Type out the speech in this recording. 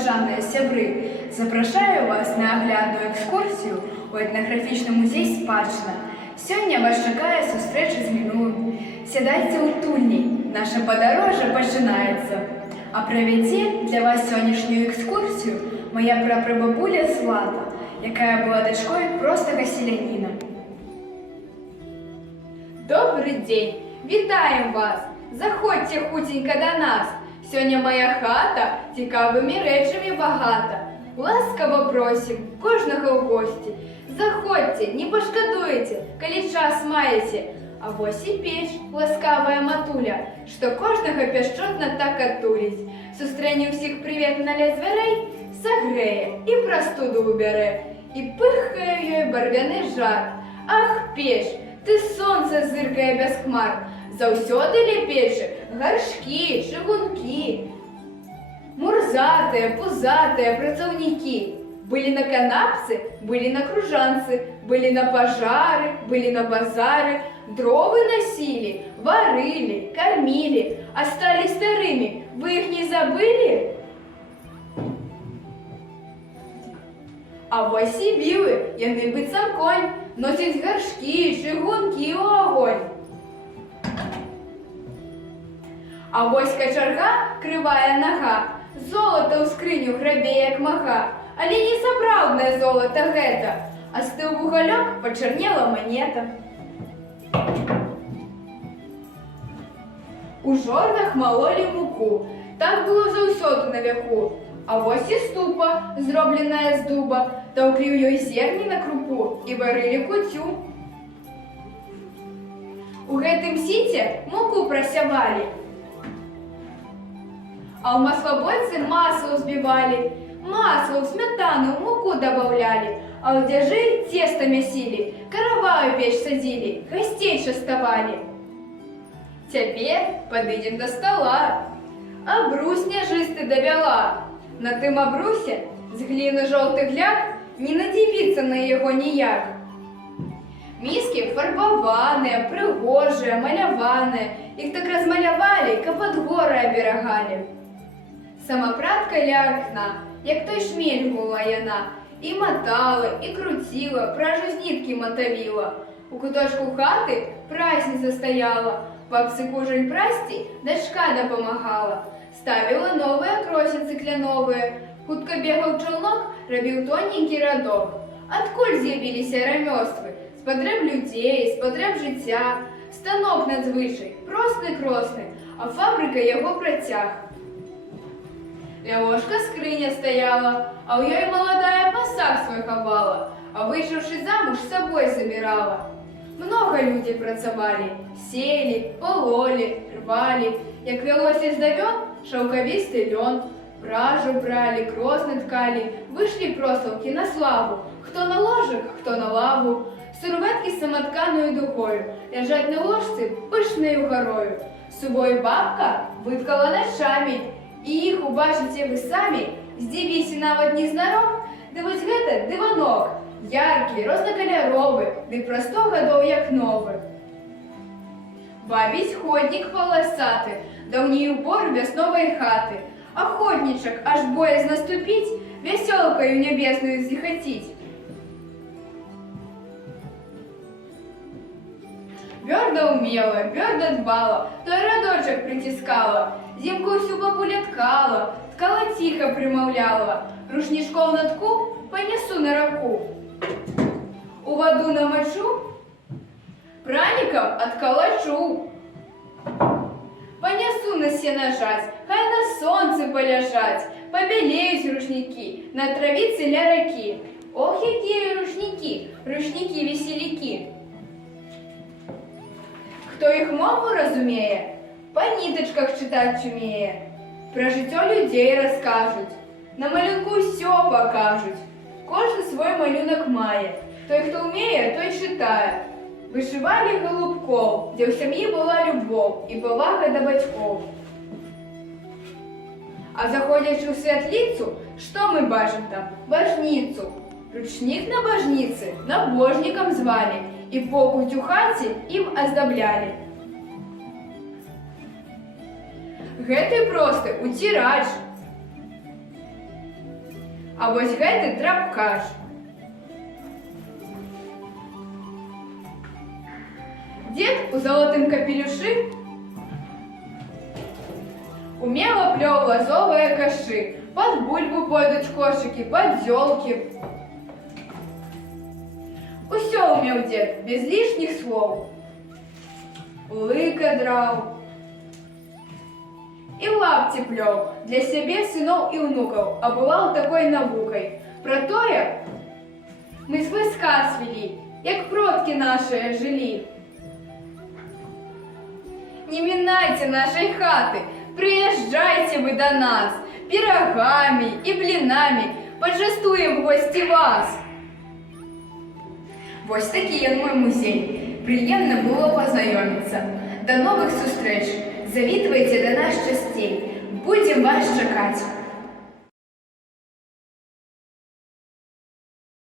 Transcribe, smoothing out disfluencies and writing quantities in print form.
паважаныя сябры, запрашаю вас на аглядную экскурсію у этнаграфічны музей «Спадчына». Сёння вас чакае сустрэча з мінулым. Сядайце ўтульней, наша падарожжа пачынаецца. А правядзе для вас сённяшнюю экскурсію моя прапрабабуля Злата, якая была дачкой простага селяніна. Добрый день! Вітаем вас! Заходьте хутенько до нас! Сёння моя хата цікавымі рэчамі багата. Ласкаво просім кожнага ў госці. Заходьте, не пашкадуеце, калі час маеце. А вось і печ, ласкавая матуля, што кожнага пяшчотна так адтуліць. Сустрэне ўсіх прыветна ля дзвярэй, сагрэе і прастуду убярэ. І пыхкае ёй барвяны жар. Ах, печ, ты сонца зыркае без хмар. Заўсёды ля печы гаршкі, чыгункі. Мурзатыя, пузатыя працаўнікі. Былі на канапцы, былі на кружанцы, былі на пажары, былі на базары. Дровы носілі, варылі, кармілі, а сталі старымі. Вы іх не забылі? А вось і білы, яны быццам конь, носяць гаршкі, чыгункі ў агонь. А вось качарга, крывая нага, золата ў скрыню грабе, як мага. Але не сапраўднае золата гэта, а стыў вугалёк, пачарнела манета. У жорнах малолі муку, так было заўсёды на вяку. А вось і ступа, зробленая з дуба, таўклі ў ёй зерні на крупу і варылі куцю. У гэтым сіце муку прасявалі, а ў маслабойцы масло ўзбівалі, масло ў сметану, муку дабаўлялі, а ў дзяжы цеста мясілі, караваю печ садзілі, гасцей частавалі. Цяпер падыдзем да стала, абрус няжысты давяла. На тым абрусе з гліны жоўты гляк, не надзівіцца на яго ніяк. Міскі фарбаваныя, прыгожыя, маляваныя, іх так размалявалі, каб ад горы аберагалі. Самапратка ля акна, як той шмель гула яна, і матала, і круціла, пражу з ніткі матавіла. У куточку хаты прасніца стаяла, бабцы кужань прасці дачка дапамагала. Ставіла новыя кросіцы кляновыя, хутка бегаў чаўнок, рабіў тоненькі радок. Адкуль з'явіліся рамёствы? З патрэб людзей, з патрэб жыцця. Станок надзвычай, просты-кросны, а фабрыка яго працяг. Ля ложка скрыня стаяла, а ў ёй маладая пасаг свой хавала, а выйшаўшы замуж, з сабой забірала. Многа людзей працавалі, сеялі, пололі, рвалі. Як вялося з давён, шаўкавісты лён, пражу бралі, кросны ткалі, вышлі просаўкі на славу, хто на ложах, хто на лаву. Сурвэткі саматканою дугою ляжаць на ложцы пышнаю гарою. Сувой бабка выткала начамі, і іх убачыце вы самі, здзівіся нават незнарок. Ды вось гэта дыванок, яркі, рознакаляровы, ды пра 100 гадоў як новы. Бабіць ходнік паласаты, даўней упор вясновай хаты, ахотнічак аж боязна ступіць, вясёлкаю нябесную зіхаціць. Вёрда умела, вёрда дбала, той радочак прыціскала, зімку ўсю бабуля ткала, ткала ціха прымаўляла, рушнічкоў на тку панесу на раку. У ваду намачу, пранікам адкалачу. Панесу на сена жаць, хай на сонцы паляжаць, пабялеюць рушнікі, на травіцы ля ракі. Ох, якія рушнікі, рушнікі-весельякі. Хто іх мову разумее, па нітачках чытаць умее. Пра жыццё людзей раскажуць, на малюнку ўсё пакажуць. Кожны свой малюнак мае, той, хто ўмее, той чытае. Вышывалі галубкоў, дзе ў сям'і была любоў і павага да бацькоў. А заходзячы ў святліцу, што мы бачым там? Бажніцу. Ручнік на бажніцы набожнікам звалі, і покуць у хаце ім аздаблялі. Гэты просты уцірач. А вось гэты трапкаш. Дед у золотым капелюшы умело плел лозовые каши. Под бульбу пойдут кошики, под зёлки. Усё умел дед, без лишних слов. Лыка драл. И лапти плел для себе сынов и внуков, а бывал такой навукой. Про тое мы свой сказ вели, як продки наши жили. Не минайте нашей хаты, приезжайте вы до нас, пирогами и блинами почастуем в гости вас. Вось такі ён мой музей. Прыемна было пазнаёміцца. До новых сустрэч. Завітвайце да нас часцей. Будзем вас чакаць.